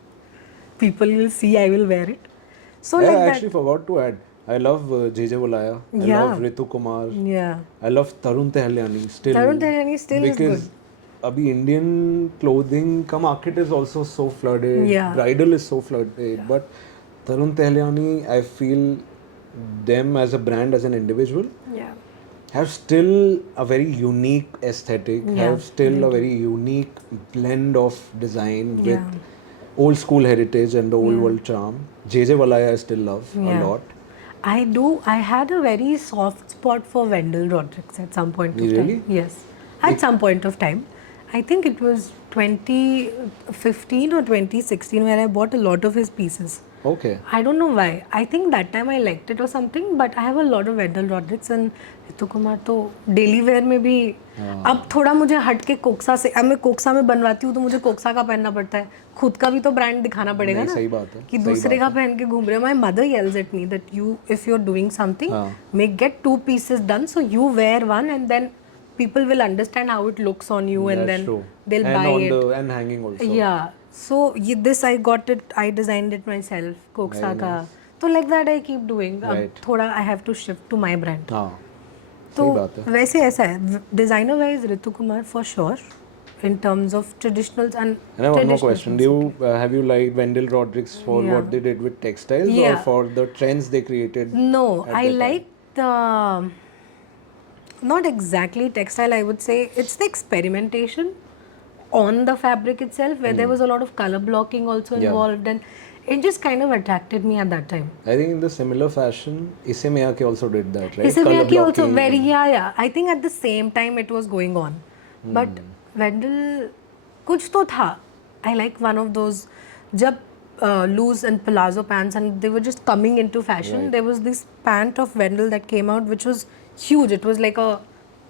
people will see, I will wear it. So Yeah, like I that. actually forgot to add. I love JJ Volaya. I Yeah. love Ritu Kumar. Yeah. I love Tarun Tehliani still. Tarun Tehliani still is because good. abhi Indian clothing ka market is also so flooded. Yeah. Bridal is so flooded. But Tarun Tehliani, I feel them as a brand, as an individual, Yeah. have still a very unique aesthetic. Yeah, Have still a very unique blend of design with Yeah. old school heritage and the old world charm. JJ Valaya I still love a Yeah. lot. I do. I had a very soft spot for Wendell Rodrigues at some point of Really? time. Yes. At some point of time. I think it was 2015 or 2016 where I bought a lot of his pieces. Okay. I don't know why. I think that time I liked it or something, but I have a lot of Wendell Rodrigues and Ritu Kumar तो daily wear में भी अब थोड़ा मुझे हट के कोक्सा से, अब मैं कोक्सा में बनवाती हूँ तो मुझे कोक्सा का पहनना पड़ता है, खुद का भी तो ब्रांड दिखाना पड़ेगा ना. सही बात है, कि सही दूसरे बात का पहन के घूम रहे हो. My mother yells at me that you if you're doing something make get 2 pieces done so you wear one and then people will understand how it looks on you and That's then true. they'll And buy on it. and hanging also. Yeah. So this I got it, I designed it myself, कोक्सा का. तो like that I keep doing. अब थोड़ा I have to shift to my brand. हाँ. तो सही बात है. वैसे ऐसा है designer wise Ritu Kumar for sure in terms of traditionals and And I have one more question. Do you have you liked Wendell Rodrigues for what they did with textiles or Yeah. for the trends they created? No, at I that time? like the not exactly textile, I would say it's the experimentation on the fabric itself where there was a lot of color blocking also involved and it just kind of attracted me at that time. I think in the similar fashion, Issey Miyake also did that, right? Issey Colour Miyake also blocking. very yeah. I think at the same time it was going on. But Wendell कुछ तो था. I like one of those जब loose and palazzo pants and they were just coming into fashion. Right. There was this pant of Wendell that came out which was huge. It was like a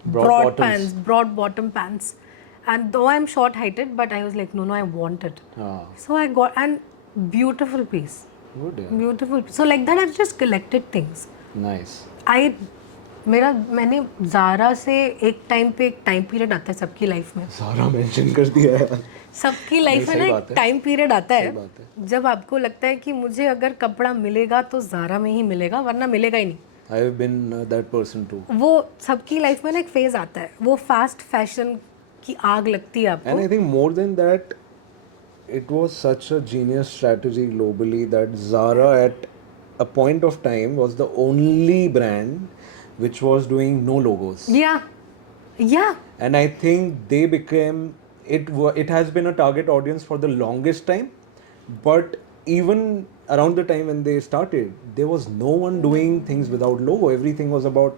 Broad bottoms. pants, broad bottom pants. And though I'm short heighted, but I was like, no, I want it. Ah, So I got, and beautiful piece. good. Yeah. Beautiful. So like that I've just collected things. Nice. मैंने ज़ारा से एक time period आता है सबकी life में. सारा mention कर दिया है. सबकी लाइफ में ना एक टाइम पीरियड आता है जब आपको लगता है कि मुझे अगर कपड़ा मिलेगा तो ज़ारा में ही मिलेगा वरना मिलेगा ही नहीं. I have been that person too. वो सबकी लाइफ में ना एक फेज आता है, वो फास्ट फैशन की आग लगती है आपको. And I think more than that, it was such a genius strategy globally that Zara at a point of time was the only brand which was doing no logos. Yeah. And I think they became it has been a target audience for the longest time, but even around the time when they started, there was no one doing things without logo. Everything was about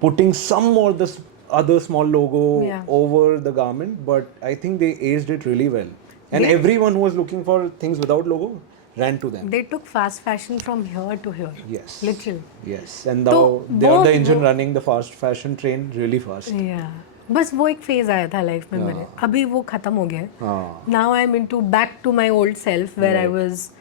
putting some or the other small logo over the garment, but I think they aced it really well. And everyone who was looking for things without logo ran to them. They took fast fashion from here to here. Yes. Literally. Yes. And now they are the engine running the fast fashion train really fast. Yeah. बस वो एक phase आया था life में मेरे, अभी वो खत्म हो गया है. Now I'm into back to my old self where I was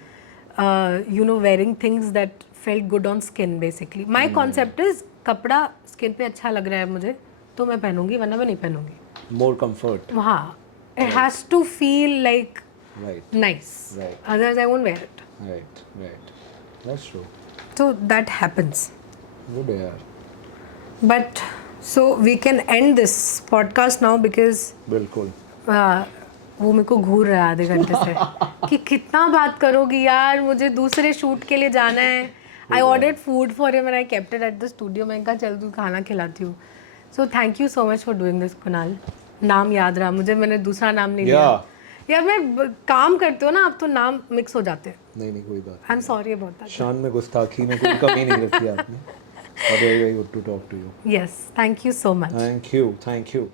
wearing things that felt good on skin basically. My concept is कपड़ा स्किन पे अच्छा लग रहा है मुझे तो मैं पहनूंगी वरना मैं नहीं पहनूंगी. More comfort. हाँ. It has to feel like nice. Right. Otherwise I won't wear it. Right. That's true. So that happens. Good yaar. But so we can end this podcast now because बिल्कुल. वो मेरे को घूर रहा है आधे घंटे से कि कितना बात करोगी यार, मुझे दूसरे शूट के लिए जाना है. I ordered food for him and I kept it at the studio. मैं कहा चल तू खाना खिलाती हूँ. So thank you so much for doing this Kunal. नाम याद रहा मुझे, मैंने दूसरा नाम नहीं लिया. यार मैं काम करती हूँ ना, अब तो नाम मिक्स हो जाते हैं. नहीं कोई बात. I am sorry about that. शान में गुस्ताखी में कोई कमी नहीं रखी आपने. Very good to talk to you. Yes, thank you so much. Thank you.